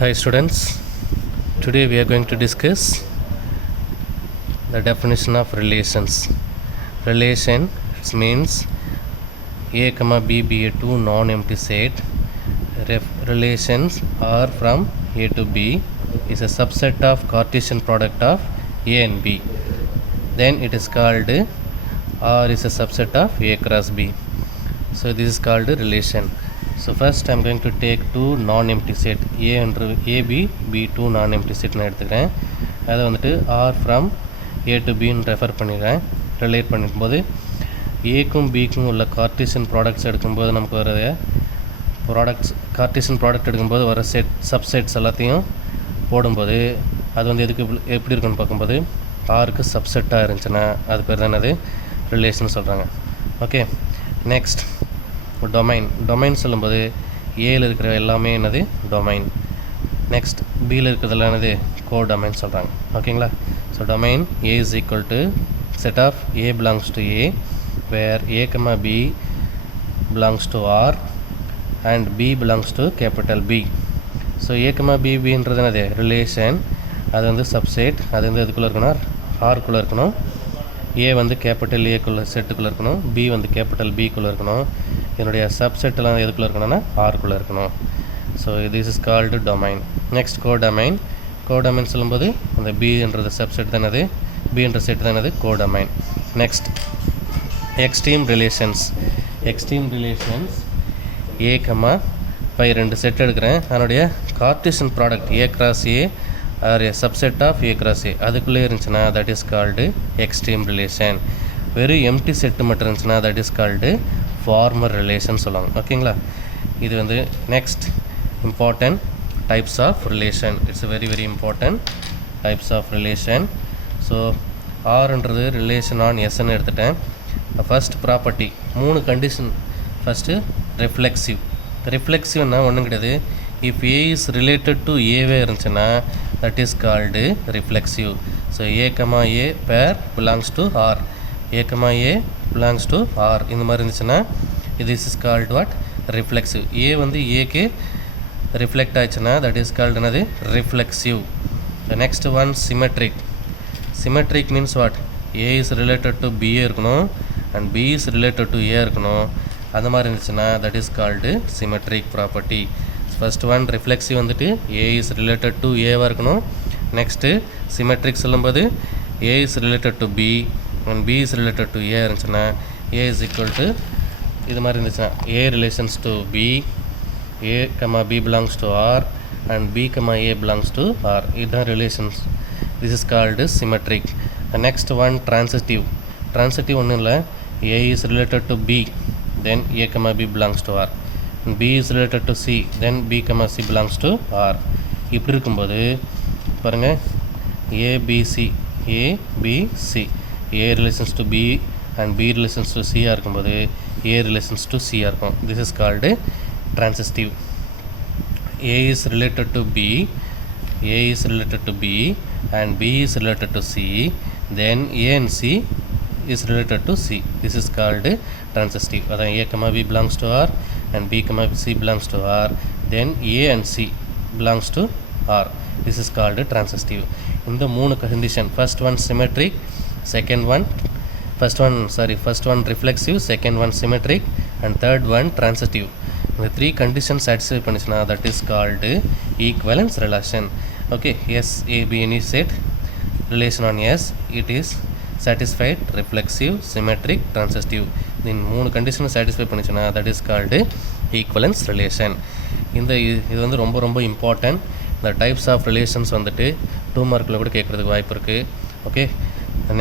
Hi students, today we are going to discuss the definition of relations. Relation means A, B be a two non-empty set. Relations R from A to B is a subset of Cartesian product of A and B. Then it is called R is a subset of A cross B. So this is called relation. So first I am going to take two non-empty set A and AB, B two non-empty set நான் எடுத்துக்கிறேன். அதை வந்துட்டு R from A to B ன்னு refer பண்ணிடுறேன். Relate பண்ணும்போது ஏக்கும் பிக்கும் உள்ள கார்டீசியன் ப்ராடக்ட்ஸ் எடுக்கும்போது நமக்கு வர கார்டீசியன் ப்ராடக்ட் எடுக்கும்போது வர சப்செட்ஸ் எல்லாத்தையும் போடும்போது அது வந்து எப்படி இருக்குன்னு பார்க்கும்போது ஆருக்கு சப்செட்டாக இருந்துச்சுன்னா அது பேர் தான் அது ரிலேஷன் சொல்கிறாங்க. ஓகே, நெக்ஸ்ட் டொமைன் சொல்லும்போது ஏல இருக்கிற எல்லாமே என்னது டொமைன். நெக்ஸ்ட் பியில் இருக்கிறதெல்லாம் என்னது கோ டொமைன் சொல்கிறாங்க. ஓகேங்களா? So domain A is equal to set of A belongs to A where A comma B belongs to R and B belongs to capital B. So A comma பின்றது என்னது relation. அது வந்து subset. அது வந்து எதுக்குள்ளே இருக்கணும்? ஆர்க்குள்ளே இருக்கணும். ஏ வந்து கேபிட்டல் ஏக்குள்ளே செட்டுக்குள்ளே இருக்கணும். பி வந்து கேபிட்டல் பிக்குள்ளே இருக்கணும். என்னுடைய சப்செட்டெல்லாம் எதுக்குள்ளே இருக்கணும்னா ஆர்க்குள்ளே இருக்கணும். So this is called domain. Next codomain சொல்லும்போது அந்த பின்றது சப்செட் தானது, பின்ற செட் தானது codomain. Next extreme relations A comma B ரெண்டு செட் எடுக்கிறேன். அதனுடைய Cartesian product A cross A R A subset of A cross A அதுக்குள்ளே இருந்துச்சுன்னா that is called extreme relation. வெறும் எம்டி செட்டு மட்டும் இருந்துச்சுன்னா that is called former relation சொல்லுவாங்க. ஓகேங்களா? இது வந்து next important types of relation. It's very very important types of relation. So ஆர்ன்றது ரிலேஷன் ஆன் எஸ்ன்னு எடுத்துட்டேன். First property 3 condition. ஃபஸ்ட்டு ரிஃப்ளெக்சிவ்னா ஒன்றும் கிடையாது. If A is related to ஏவே இருந்துச்சுன்னா that is called reflexive. So A comma A pair belongs to R, A comma A belongs to R இந்த மாதிரி இருந்துச்சுன்னா this is called what? Reflexive. A வந்து ஏக்கு ரிஃப்ளெக்ட் ஆயிடுச்சுன்னா தட் இஸ் கால்டு என்னது? Reflexive. Next one symmetric means what? A is related to B இருக்கணும் and B is related to A இருக்கணும். அந்த மாதிரி இருந்துச்சுன்னா that is called symmetric property. First one reflexive வந்துட்டு ஏ இஸ் ரிலேட்டட் டு ஏவாக இருக்கணும். Next symmetric சொல்லும்போது A is related to B and B is related to A இருந்துச்சுன்னா A is equal to இது மாதிரி இருந்துச்சுன்னா A relations to B, A comma B belongs to R and B comma A belongs to R. இதுதான் ரிலேஷன்ஸ். This is called symmetric. Next one transitive ஒன்றும் இல்லை. A is related to B then A comma B belongs to R. B is related to C then B comma C belongs to R. இப்படி இருக்கும்போது பாருங்கள் ABC A relations to B and B relations to C இருக்கும்போது A relations to C இருக்கும். This is called transitive. A is related to B and B is related to C then A and C is related to C. This is called transitive. அதான் A comma B belongs to R and B comma C belongs to R then A and C belongs to R. This is called transitive. இந்த 3 condition, first one reflexive, second one symmetric and third one transitive. இந்த 3 conditions satisfy பண்ணிச்சுனா that is called equivalence relation. Okay, S A B any set relation on S it is satisfied, reflexive, symmetric, transitive. இந்த 3 கண்டிஷனை satisfy பண்ணிச்சுன்னா that is called equivalence relation. இது வந்து ரொம்ப ரொம்ப important. இந்த types of relations வந்துட்டு 2 மார்க்கில் கூட கேட்குறதுக்கு வாய்ப்பு இருக்குது. Okay,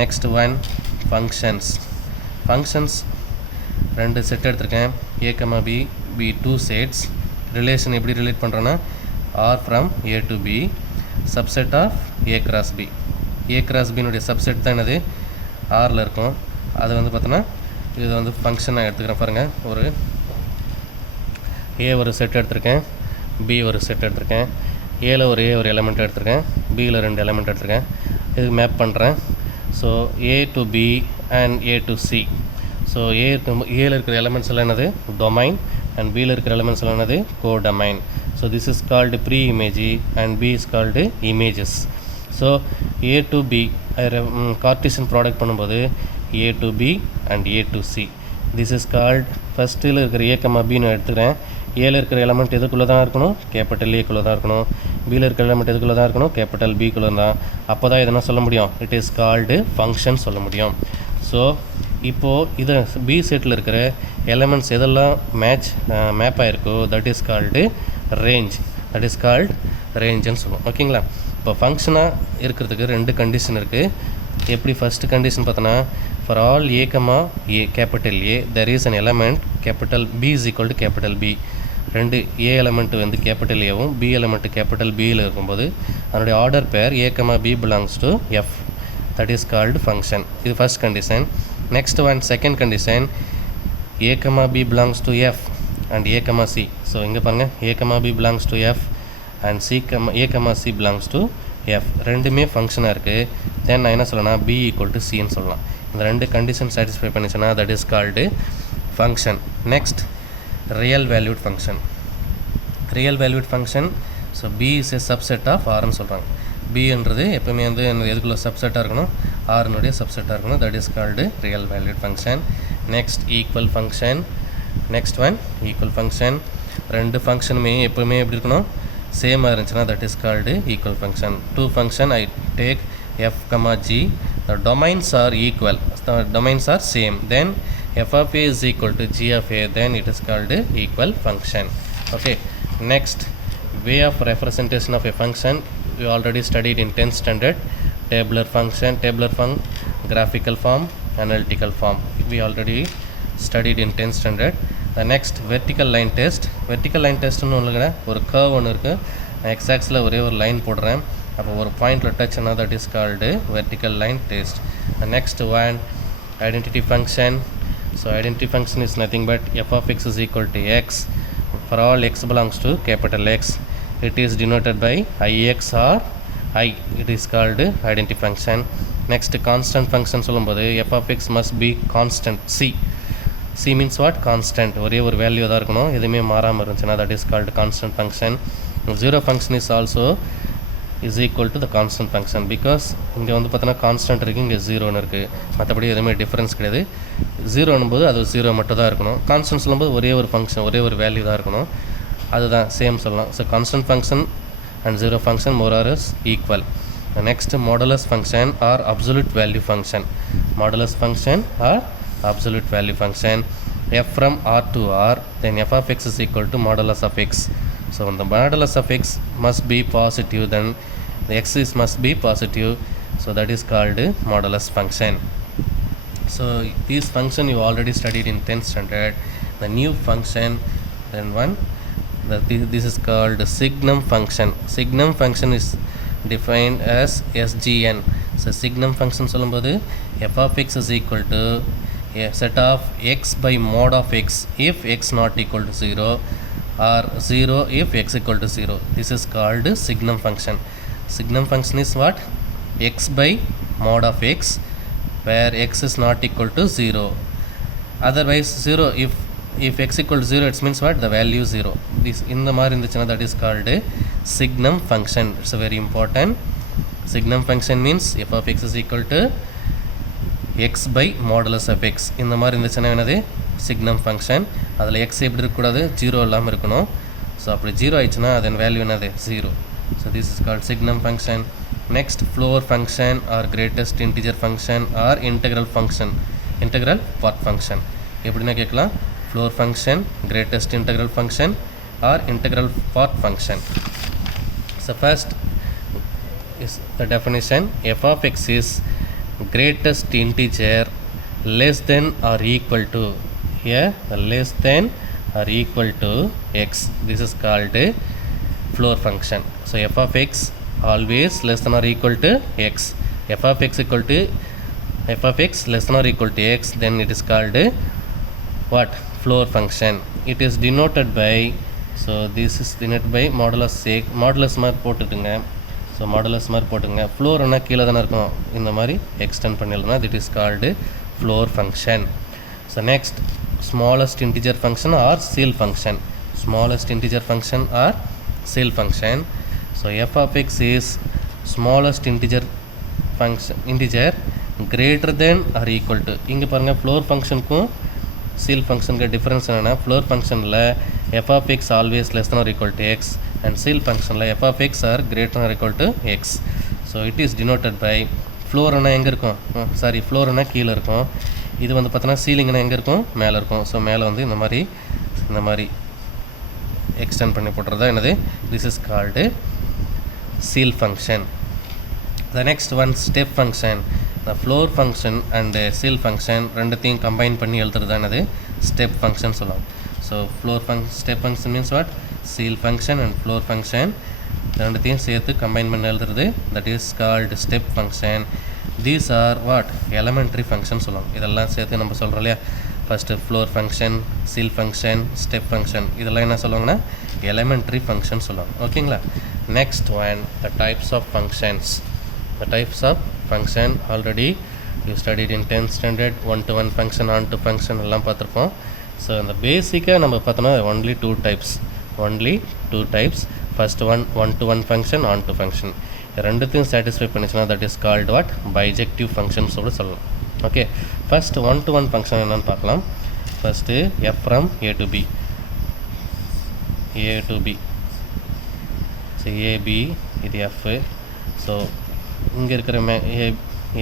next one functions 2 set எடுத்திருக்கேன். A comma B 2 sets. Relation எப்படி ரிலேட் பண்ணுறோன்னா R from A to B subset of A cross B. A cross பின்னுடைய சப்செட் தான் என்னது ஆரில் இருக்கும். அது வந்து பார்த்தோன்னா இது வந்து ஃபங்க்ஷனாக எடுத்துக்கிறேன். பாருங்கள், ஒரு ஏ ஒரு செட் எடுத்திருக்கேன், பி ஒரு செட் எடுத்திருக்கேன். ஏல ஒரு எலமெண்ட் எடுத்திருக்கேன், பியில் 2 எலமெண்ட் எடுத்திருக்கேன். இதுக்கு மேப் பண்ணுறேன். So A to B and A to C. So ஏல இருக்கிற எலமெண்ட்ஸ் எல்லாம் என்னது டொமைன் அண்ட் பியில் இருக்கிற எலமெண்ட்ஸ் எல்லாம் என்னது codomain. So this is called pre-image and B is called images. So A to B Cartesian product பண்ணும்போது A to B and A to C. This is called ஃபஸ்ட்டில் இருக்கிற A, Bன்னு எடுத்துக்கிறேன். ஏல இருக்கிற எலமெண்ட் எதுக்குள்ளே தான் இருக்கணும், கேபிட்டல் ஏக்குள்ளே தான் இருக்கணும். பியில் இருக்கிற எலமெண்ட் எதுக்குள்ளே தான் இருக்கணும், கேபிட்டல் பிக்குள்ளே தான். அப்போ தான் எதனா சொல்ல முடியும், இட் இஸ் கால்டு ஃபங்க்ஷன் சொல்ல முடியும். ஸோ இப்போது இதை பி செட்டில் இருக்கிற எலமெண்ட்ஸ் எதெல்லாம் மேப் ஆகிருக்கோ that is called range. That is called ரேஞ்சுன்னு சொல்லுவோம். ஓகேங்களா? இப்போ ஃபங்க்ஷனாக இருக்கிறதுக்கு 2 கண்டிஷன் இருக்குது. எப்படி ஃபஸ்ட்டு கண்டிஷன் பார்த்தோன்னா, for all A, capital A there is an element capital B is equal to capital B. 2 A element வந்து கேபிட்டல் ஏவும் பி எலமெண்ட்டு கேபிட்டல் பியில் இருக்கும்போது அதனுடைய order pair A, B belongs to F. That is called function. இது first condition. Next one second condition, A, B belongs to F and A, C. So இங்கே பாருங்கள், A, B belongs to F and A, C belongs to F. ரெண்டுமே ஃபங்க்ஷனாக இருக்குது. தென் நான் என்ன சொல்லலாம், B equal to சின்னு சொல்லலாம். இந்த 2 கண்டிஷன் சாட்டிஸ்ஃபை பண்ணிச்சுன்னா that is called function. Next real valued function. Real valued function. So B is a subset of ஆர்ன்னு சொல்கிறாங்க. பின்றது எப்போவுமே வந்து எதுக்குள்ள சப்செட்டாக இருக்கணும், ஆர்னுடைய சப்செட்டாக இருக்கணும். That is called real valued function. Next equal function. Next one equal function. 2 ஃபங்க்ஷனுமே எப்போவுமே எப்படி இருக்கணும், சேமாக இருந்துச்சுன்னா that is called equal function. 2 function I take f, g. The domains are equal. The domains are same. Then f of a is equal to g of a. Then it is called equal function. Okay. Next, way of representation of a function we already studied in 10th standard. Tabular function, graphical form, analytical form. We already studied in 10th standard. The next vertical line test. Vertical line test னு ஒரு curve ஒன்று இருக்குது. x axisல ஒரே ஒரு line போடுறேன். அப்போ ஒரு பாயிண்டில் டச் ஆனால் that is called vertical line test. Next one identity function. So identity function is nothing but F of X is equal to X for all X belongs to capital X. It is denoted by IX or I. It is called identity function. Next constant function சொல்லும்போது F of X must be constant. C means what, constant. ஒரே ஒரு value தான் இருக்கணும், எதுவுமே மாறாமல் இருந்துச்சுன்னா that is called constant function. Zero function is also is equal to the constant function because இங்கே வந்து பார்த்தோன்னா கான்ஸ்டன்ட் இருக்குது, இங்கே 0ன்னு இருக்குது. மற்றபடி எதுவுமே டிஃப்ரென்ஸ் கிடையாது. 0ன்னும் போது அது 0 மட்டும் தான் இருக்கணும். கான்ஸ்டன்ட் சொல்லும்போது ஒரே ஒரு ஃபங்க்ஷன், ஒரே ஒரு வேல்யூ தான் இருக்கணும். அதுதான் சேம் சொல்லலாம். So constant function and 0 function more or is equal. Next modulus function or absolute value function. Modulus function or absolute value function. f from r to r, then f of x is equal to modulus of x. So the modulus of x must be positive, then the x must be positive. So that is called modulus function. So this function you already studied in 10th standard. The new function, then this is called signum function. Signum function is defined as SGN. So signum function சொல்லும்போது f of x is equal to a set of x by mod of x if x not equal to 0 or 0 if x equal to 0. This is called signum function. Signum function is what? X by mod of x where x is not equal to 0. Otherwise 0 if x equal to 0 it means what? The value 0. This in the mar in the channel that is called signum function. It's a very important. Signum function means f of x is equal to x by modulus of x. இந்த மாதிரி இருந்துச்சுன்னா என்னது, signum function. அதில் X எப்படி இருக்கக்கூடாது, 0 இல்லாமல் இருக்கணும். So அப்படி 0 ஆயிடுச்சுன்னா அதன் வேல்யூ என்னது, 0. So this is called signum function. Next floor function or greatest integer function or integral function, integral part function. எப்படின்னா கேட்கலாம், floor function, greatest integral function or integral part function. So first is the definition. F of x is greatest integer less than or equal to, here less than or equal to x. This is called a floor function. So f of x always less than or equal to x. F of x equal to f of x less than or equal to x, then it is called a what, floor function. It is denoted by, so this is denoted by modulus sec, modulus மாதிரி போட்டுட்டுங்க. So modulus மாதிரி போட்டுங்க. ஃப்ளோர்னா கீழே தானே இருக்கும், இந்த மாதிரி extend பண்ணிடலாம். That is called floor function. So next smallest integer function or ceil function. Smallest integer function or seal function. So f of x is smallest integer greater than or equal to. இங்கே பாருங்கள் floor functionக்கும் seal functionக்கு difference என்னன்னா floor functionல f of x always less than or equal to x and seal functionல f of x are greater than or equal to x. So it is denoted by floor னா எங்கே இருக்கும், sorry floor னா கீழே இருக்கும், இது வந்து பார்த்தோன்னா சீலிங்னா எங்கே இருக்கும், மேலே இருக்கும். ஸோ மேலே வந்து இந்த மாதிரி எக்ஸ்டெண்ட் பண்ணி போட்டுறதா என்னது, this is called seal function. The next one step function. The floor function and seal function ரெண்டுத்தையும் கம்பைன் பண்ணி எழுதுறது தான் என்னது step function சொல்லலாம். So step function means what, seal function and floor function ரெண்டுத்தையும் சேர்த்து கம்பைன் பண்ணி எழுதுறது, that is called step function. These are what, elementary function சொல்லலாம். இதெல்லாம் சேர்த்து நம்ம சொல்கிறோம் இல்லையா, first floor function, seal function, step function, இதெல்லாம் என்ன சொல்லுவாங்கன்னா elementary function சொல்லுவாங்க. ஓகேங்களா. Next one, the types of functions. The types of function already you studied in 10th standard, one-to-one function, on-to function எல்லாம் பார்த்துருப்போம். ஸோ அந்த பேசிக்காக நம்ம பார்த்தோன்னா only two types. First one, one-to-one function, on-to function. ரெண்டுத்தையும் satisfy பண்ணிச்சுன்னா that is called what, bijective functions சொல்லலாம். Okay, first one-to-one function என்னன்னு பார்க்கலாம். First f from a to b. So ab இது f. ஸோ இங்கே இருக்கிற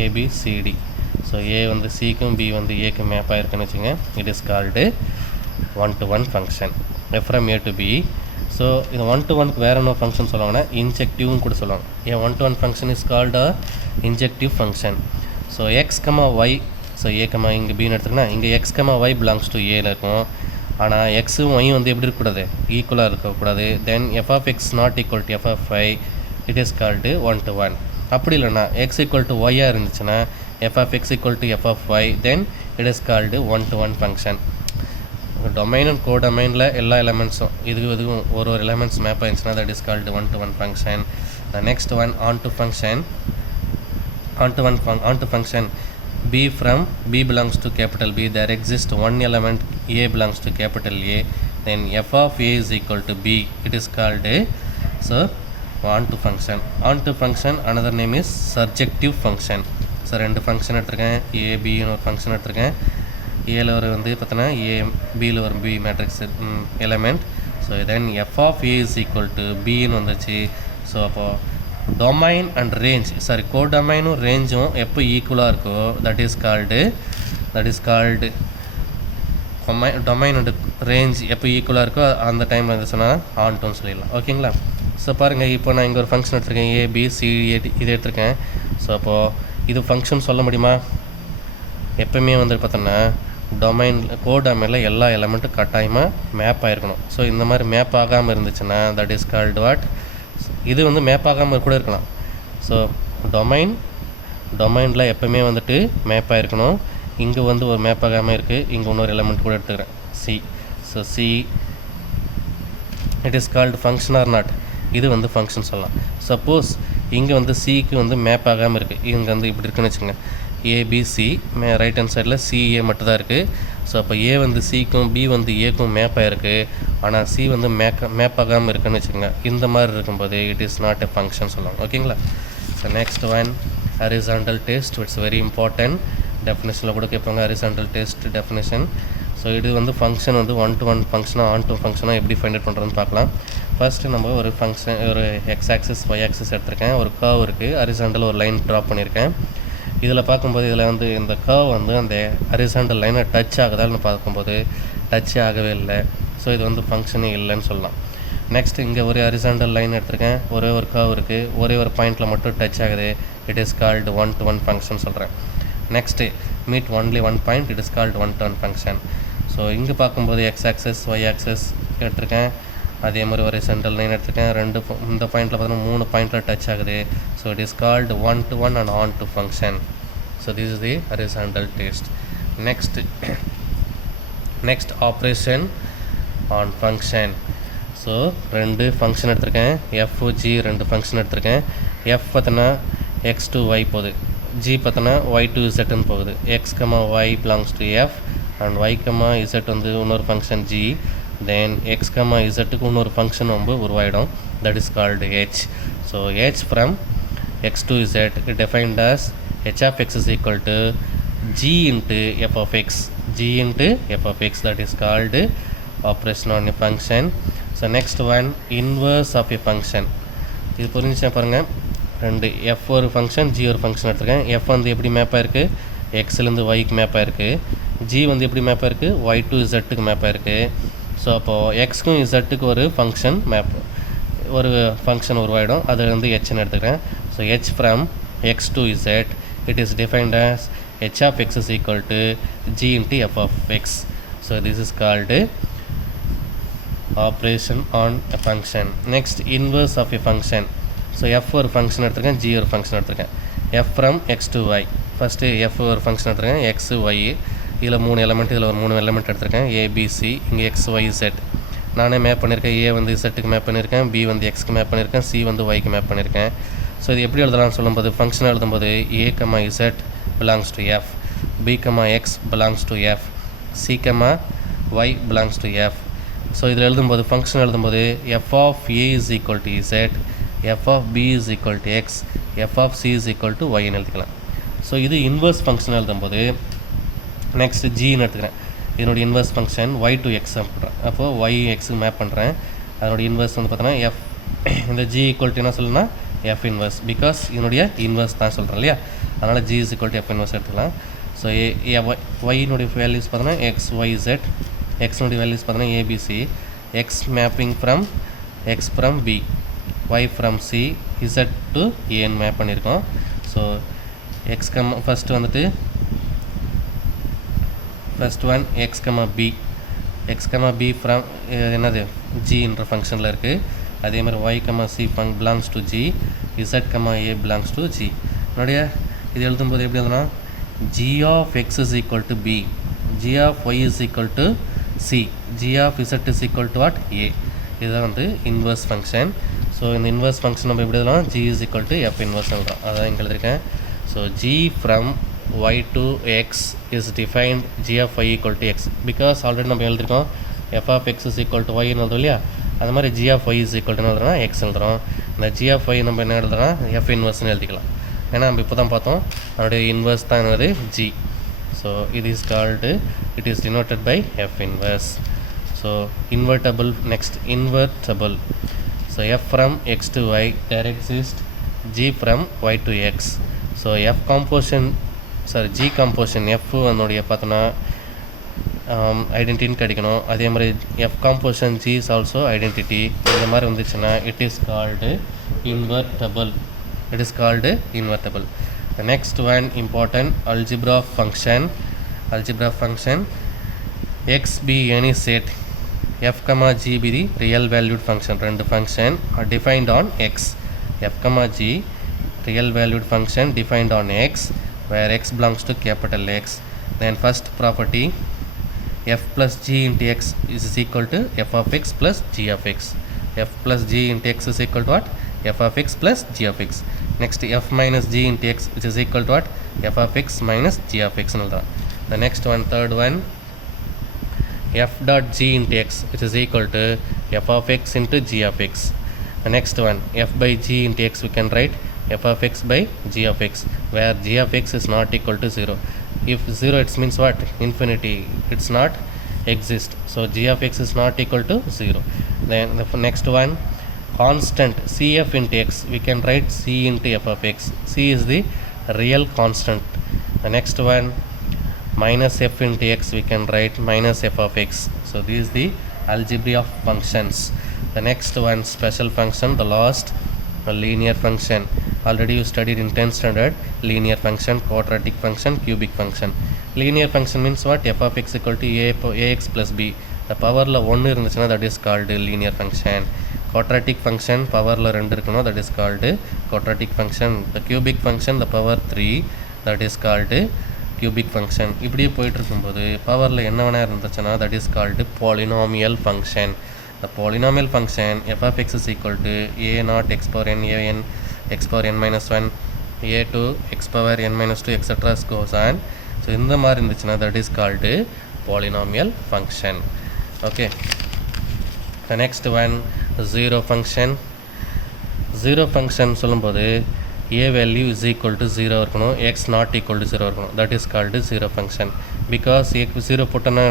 ABCD. ஸோ A வந்து சிக்கும் B வந்து ஏக்கு மேப் ஆகிருக்குன்னு வச்சுங்க, it is called one to one function f from a to b. So இது ஒன்-டு-ஒன்க்கு வேறு என்ன ஃபங்க்ஷன் சொல்லுவாங்கன்னா இன்ஜெக்டிவ்னு கூட சொல்லுவாங்க. ஏன் one-to-one function is called injective function. So x, y, so a, இங்கே பின்னு எடுத்துக்கினா இங்கே x, y பிலாங்ஸ் டு ஏல இருக்கும். ஆனால் எக்ஸும் ஒய்யும் வந்து எப்படி இருக்கக்கூடாது, ஈக்குவலாக இருக்கக்கூடாது. தென் f of x not equal to f of y, it is called one-to-one. அப்படி இல்லைனா x ஈக்குவல் டு ஒய்யாக இருந்துச்சுன்னா f of x equal to f of y, then it is called one to one function. Domain and கோடொமைனில் எல்லா எலமெண்ட்ஸும் இதுவும் ஒரு elements map ஆயிடுச்சுன்னா that is called one to one function. The next one onto function. Onto function b from b belongs to capital B, there exists one element a belongs to capital A, then f of a is equal to b, it is called a on-to function. On-to function another name is surjective function. So ரெண்டு function எடுத்துருக்கேன், ஏபின்னு ஒரு function எடுத்துருக்கேன். ஏல ஒரு வந்து பார்த்தோன்னா A, பியில் ஒரு B matrix element. So then F of A is equal to பின்னு வந்துச்சு. ஸோ அப்போது டொமைன் அண்ட் ரேஞ்ச், சாரி கோடொமைனும் ரேஞ்சும் எப்போ ஈக்குவலாக இருக்கோ that is called domain and range எப்போ ஈக்குவலாக இருக்கோ அந்த டைம் வந்து சொன்னால் ஆன்டோன்னு சொல்லிடலாம். ஓகேங்களா. ஸோ பாருங்கள், இப்போ நான் இங்கே ஒரு ஃபங்க்ஷன் எடுத்துருக்கேன், ஏபிசிடி இது எடுத்திருக்கேன். ஸோ அப்போது இது ஃபங்க்ஷன் சொல்ல முடியுமா? எப்போவுமே வந்து பார்த்தோன்னா கோடொமைனில் எல்லா எலமெண்ட்டும் கட்டாயமாக மேப் ஆகிருக்கணும். ஸோ இந்த மாதிரி மேப் ஆகாமல் இருந்துச்சுன்னா தட் இஸ் கால்டு வாட், இது வந்து மேப் ஆகாமல் கூட இருக்கலாம். ஸோ டொமைனில் எப்போவுமே வந்துட்டு மேப் ஆகிருக்கணும். இங்கே வந்து ஒரு மேப் ஆகாமல் இருக்குது, இங்கே இன்னொரு எலமெண்ட் கூட எடுத்துக்கிறேன் C. So C it is called function or not, இது வந்து ஃபங்க்ஷன் சொல்லலாம். சப்போஸ் இங்கே வந்து சிக்கு வந்து மேப் ஆகாமல் இருக்குது, இங்கே வந்து இப்படி இருக்குன்னு வச்சுக்கோங்க, ஏபிசி ரைட் ஹேண்ட் சைடில் சிஏ மட்டும் தான் இருக்குது. ஸோ அப்போ ஏ வந்து சிக்கும் பி வந்து ஏக்கும் மேப் ஆகிருக்கு, ஆனால் சி வந்து மேப் ஆகாமல் இருக்குன்னு வச்சுக்கோங்க. இந்த மாதிரி இருக்கும்போது it is not a function சொல்லலாம். ஓகேங்களா. So next one horizontal test. It's very important. டெஃபினேஷனில் கூட கேட்பாங்க ஹரிசாண்டல் டெஸ்ட் டெஃபினேஷன். ஸோ இது வந்து ஃபங்க்ஷன் வந்து ஒன்-டு-ஒன் ஃபங்க்ஷனாக ஆன்-டு ஃபங்க்ஷனாக எப்படி ஃபைண்ட் அவுட் பண்ணுறதுன்னு பார்க்கலாம். ஃபஸ்ட்டு நம்ம ஒரு ஃபங்க்ஷன், ஒரு எக்ஸ் ஆக்சிஸ் ஒய் ஆக்சிஸ் எடுத்திருக்கேன், ஒரு கர்வ் இருக்குது, ஹரிசாண்டல் ஒரு லைன் ட்ரா பண்ணியிருக்கேன். இதில் பார்க்கும்போது இதில் வந்து இந்த கர்வ் வந்து அந்த ஹரிசாண்டல் லைனை டச் ஆகுதான்னு பார்க்கும்போது டச் ஆகவே இல்லை. ஸோ இது வந்து ஃபங்க்ஷனே இல்லைன்னு சொல்லலாம். நெக்ஸ்ட் இங்கே ஒரு ஹரிசாண்டல் லைன் எடுத்திருக்கேன், ஒரே ஒரு கர்வ் இருக்குது, ஒரே ஒரு பாயிண்டில் மட்டும் டச் ஆகுது, it is called one to one function சொல்கிறேன். Next meet only one point, it is called one to one function. So இங்கே பார்க்கும்போது எக்ஸ் ஆக்சஸ் ஒய் ஆக்சஸ் எடுத்திருக்கேன், அதே மாதிரி ஒரு ஹரிசாண்டல் லைன் எடுத்திருக்கேன், இந்த பாயிண்டில் பார்த்தீங்கன்னா 3 பாயிண்டில் டச் ஆகுது. So it is called one-to-one and on-to function. So this is the horizontal test. Next operation on function. So ரெண்டு ஃபங்க்ஷன் எடுத்திருக்கேன், எஃப் ஜி ரெண்டு ஃபங்க்ஷன் எடுத்திருக்கேன். எஃப் பார்த்தோன்னா எக்ஸ் டு ஒய் போகுது, ஜி பார்த்தோன்னா ஒய் டு இசட்னு போகுது. X comma Y belongs to F and Y comma Z வந்து இன்னொரு function G. Then X comma இசட்டுக்கு இன்னொரு ஃபங்க்ஷன் வந்து உருவாயிடும், that is called h. So h from x to z defined as h of x is equal to g into f of x, g into f of x, that is called operation on a function. So next one, inverse of a function. இது புரிஞ்சுச்சா பாருங்கள், ரெண்டு F ஒரு function, G ஒரு function எடுத்துருக்கேன். F வந்து எப்படி மேப்பாக இருக்குது, எக்ஸ்லேருந்து ஒய்க்கு மேப்பாக இருக்குது. ஜி வந்து எப்படி மேப்பாக இருக்குது, ஒய் டு இசட்டுக்கு மேப்பாக இருக்குது. ஸோ அப்போது எக்ஸ்க்கும் இசட்டுக்கு ஒரு ஃபங்க்ஷன் மேப், ஒரு ஃபங்க்ஷன் உருவாயிடும். அது வந்து ஹெச்ன்னு எடுத்துக்கிறேன். So H from X to Z it is defined as h of x is equal to g into f of x. So this is called operation on a function. Next, inverse of a function. So f ஒரு function எடுத்துருக்கேன், g ஒரு function எடுத்துருக்கேன். f from x to y, first f ஒரு function எடுத்துருக்கேன், x y. இதில் 3 element, இதில் ஒரு 3 element எடுத்துருக்கேன், a b c. இங்கே x y z நானே மேப் பண்ணியிருக்கேன். a வந்து z-க்கு மேப் பண்ணியிருக்கேன், b வந்து x-க்கு மேப் பண்ணியிருக்கேன், c வந்து y-க்கு மேப் பண்ணியிருக்கேன். ஸோ இது எப்படி எழுதலாம்னு சொல்லும்போது, ஃபங்க்ஷன் எழுதும்போது a, z belongs to f, b, x belongs to f, c, y belongs to f. So இதில் எழுதும்போது, ஃபங்க்ஷன் எழுதும்போது f of a is equal to z, f of b is equal to x, f of c is equal to y ன்னு எழுதிக்கலாம். So இது inverse function எழுதும்போது, next ஜின்னு எடுத்துக்கிறேன். இதனுடைய inverse function y to x பண்ணுறேன். அப்போது y xக்கு map பண்ணுறேன். அதனுடைய இன்வர்ஸ் வந்து பார்த்தோன்னா f, இந்த g ஈக்குவல் டு என்ன சொல்லணும்னா f இன்வர்ஸ், பிகாஸ் இதனுடைய இன்வர்ஸ் தான் சொல்கிறேன் இல்லையா, அதனால் g is equal to f inverse எடுத்துக்கலாம். ஸோ y-னுடைய வேல்யூஸ் பார்த்தோன்னா x y z, x-னுடைய வேல்யூஸ் பார்த்தோன்னா a b c, x mapping from x from b, y from c, z to a ன்னு map பண்ணியிருக்கோம். ஸோ x ஃபஸ்ட்டு வந்துட்டு first one x, b, x, b from என்னது g என்ற ஃபங்க்ஷனில் இருக்குது. அதே மாதிரி y, c belongs to g, z, a belongs to g. என்னுடைய இது எழுதும்போது எப்படி எழுதுனா, g of x is equal to b, g of y is equal to c, g of z is equal to what, a. இதுதான் வந்து inverse function. So இந்த inverse function நம்ம எப்படி எழுதலாம், g is equal to f inverse எழுதுறோம். அதான் இங்கே எழுதியிருக்கேன். So g from y to x is defined g of y equal to x, because already நம்ம எழுதியிருக்கோம் f of x is equal to y ன்னு எழுதும் இல்லையா, அது மாதிரி g of y is equal to எழுதுறோம்னா x எழுதுறோம். இந்த g of y நம்ம என்ன எழுதுறோம்னா f இன்வர்ஸ்னு எழுதிக்கலாம். ஏன்னா நம்ம இப்போ தான் பார்த்தோம் அதனுடைய இன்வர்ஸ் தான் என்னது g. So it is called, it is denoted by f inverse. So invertible, next invertible. So f from x to y, there exists g from y to x. So f composition, sorry g composition f அதனுடைய பார்த்தோன்னா ஐடென்டிட்டின்னு கிடைக்கணும். அதே மாதிரி F composition G is also identity. இந்த மாதிரி வந்துச்சுன்னா it is called invertible. It is called invertible. The next one important, algebra function. Algebra function, x be any set, f comma g be the real valued function. ரெண்டு function are defined on x. f comma g real valued function defined on x, where x belongs to capital X. Then first property, f plus g into x is equal to f of x plus g of x. f plus g into x is equal to what, f of x plus g of x. Next, f minus g into x, which is equal to what, f of x minus g of x. The next one, third one, f dot g into x, which is equal to f of x into g of x. The next one, f by g into x, we can write f of x by g of x, where g of x is not equal to 0. If 0, it means what, infinity, it's not exist. So g of x is not equal to 0. Then the next one, constant cf into x, we can write c into f of x. C is the real constant. The next one, minus f into x, we can write minus f of x. So this is the algebra of functions. The next one, special function, the last, a linear function. Already you studied in 10th standard, linear function, quadratic function, cubic function. Linear function means what, f of x equal to ax plus b. The power la 1 irundhuchuna, that is called linear function. Quadratic function power la 2 irukano, that is called quadratic function. The cubic function, the power 3, that is called cubic function. இப்படியே போயிட்டு இருக்கும்போது பவரில் என்ன வேணா இருந்துச்சுன்னா that is called polynomial function. The polynomial function f of x is equal to a naught x power n a n x power n minus 1 a to x power n minus 2 etc. goes on. So இந்த மாதிரி இருந்துச்சுன்னா that is called polynomial function. Okay. The next one, zero function. Zero function சொல்லும்போது a value is equal to 0 இருக்கணும், x not equal to 0 இருக்கணும். that is called zero function. because x 0 போட்டோன்னா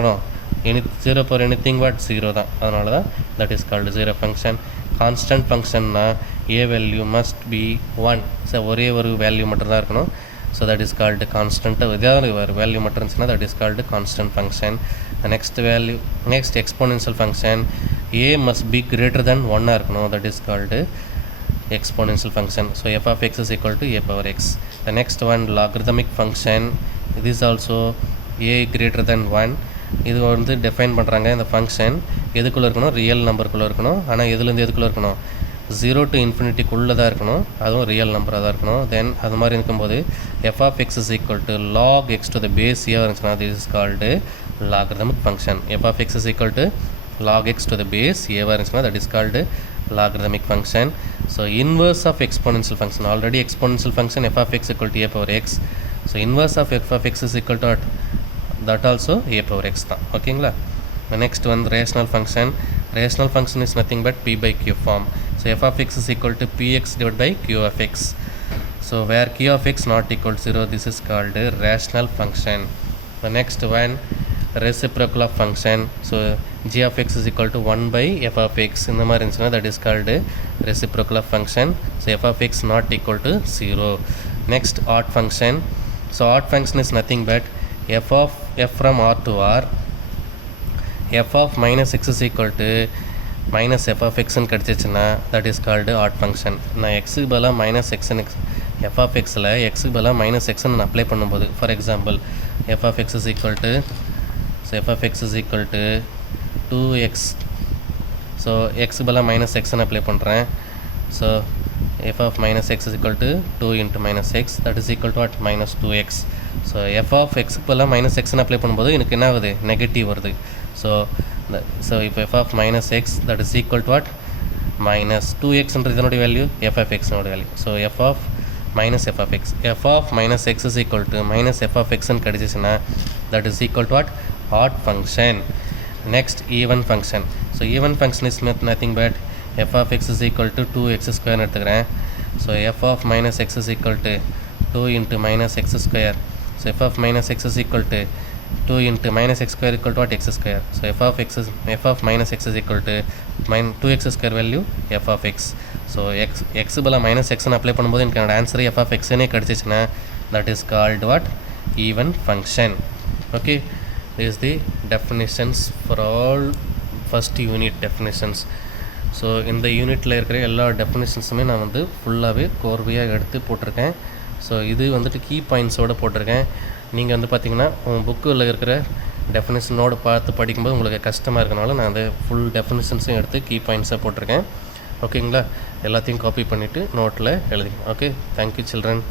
any 0 for anything but 0 தான், அதனால தான் that is called zero function. constant functionனா a value must be 1, so ஒரே ஒரு value மட்டும் தான் இருக்கணும். So that is called constant. ஏதாவது ஒரு வேல்யூ மட்டும் இருந்துச்சுன்னா that is called constant function. Next exponential function a must be greater than 1 இருக்கணும், that is called exponential function. so f of x is equal to a power x. the next one logarithmic function, it is also a greater than 1. இது வந்து define பண்ணுறாங்க. இந்த function எதுக்குள்ளே இருக்கணும், real நம்பருக்குள்ளே இருக்கணும். ஆனால் எதுலேருந்து எதுக்குள்ளே இருக்கணும், 0 to infinity-குள்ளே தான் இருக்கணும், அதுவும் ரியல் நம்பராக தான் இருக்கணும். தென் அது மாதிரி இருக்கும்போது f of x is equal to log x to the base a இருந்துச்சுன்னா this is called logarithmic function. f of x is equal to log x to the base a இருந்துச்சுன்னா that is called logarithmic function. so inverse of exponential function, already exponential function f of x equal to a power x. so inverse of f of x is equal to that also a power x தான். ஓகேங்களா. the next one rational function. rational function is nothing but p by q form. so f of x is equal to px divided by q of x. so where q of x not equal to 0, this is called a rational function. the next one reciprocal of function. so g of x is equal to 1 by f of x, இந்த மாதிரி இருந்துச்சுன்னா that is called reciprocal of function. so f of x not equal to 0. next odd function. so odd function is nothing but f from r to r, f of minus x is equal to minus f of x ன்னு கிடச்சிச்சுன்னா that is called odd function. நான் x-க்கு பதிலாக minus x f of x-ல x-க்கு பதிலாக minus x நான் apply பண்ணும்போது, for example f of x is equal to, so f of x is equal to 2x. so x-க்கு பதிலாக minus x apply பண்ணுறேன். so f of minus x is equal to 2 into minus x, that is equal to what, minus 2x. so f of x-க்கு பதிலாக minus x apply பண்ணும்போது எனக்கு என்ன ஆகுது, negative வருது. so if f of minus x that is equal to what, minus 2x ன்றது இதனுடைய value, f of x னோட வேல்யூ. so f of minus f of x, f of minus x is equal to minus f of x ன்னு கிடைச்சிச்சுன்னா that is equal to what, odd function. next even function. so even function is nothing but f of x is equal to 2x square ன்னு எடுத்துக்கிறேன். so f of minus x is equal to 2 into minus x square. so f of minus x is equal to 2 into minus x square equal to what, x square. so f of minus x is equal to 2x square value f of x. so x பதிலா minus x ன்னு apply பண்ணும்போது எனக்கு என்னோட answer f of x னே கிடச்சிச்சுன்னா that is called what, even function. okay, this is the definitions for all first unit definitions. So இந்த யூனிட்டில் இருக்கிற எல்லா டெஃபினிஷன்ஸுமே நான் வந்து ஃபுல்லாகவே கோர்வையாக எடுத்து போட்டிருக்கேன். ஸோ இது வந்துட்டு கீ பாயிண்ட்ஸோடு போட்டிருக்கேன். நீங்கள் வந்து பார்த்திங்கன்னா உங்கள் புக்கில் இருக்கிற டெஃபினிஷனோடு பார்த்து படிக்கும்போது உங்களுக்கு கஷ்டமாக இருக்கனால நான் அந்த ஃபுல் டெஃபினிஷன்ஸையும் எடுத்து கீ பாயிண்ட்ஸாக போட்டிருக்கேன். ஓகேங்களா. எல்லாத்தையும் காப்பி பண்ணிவிட்டு நோட்டில் எழுதிக்கணும். Okay, thank you children.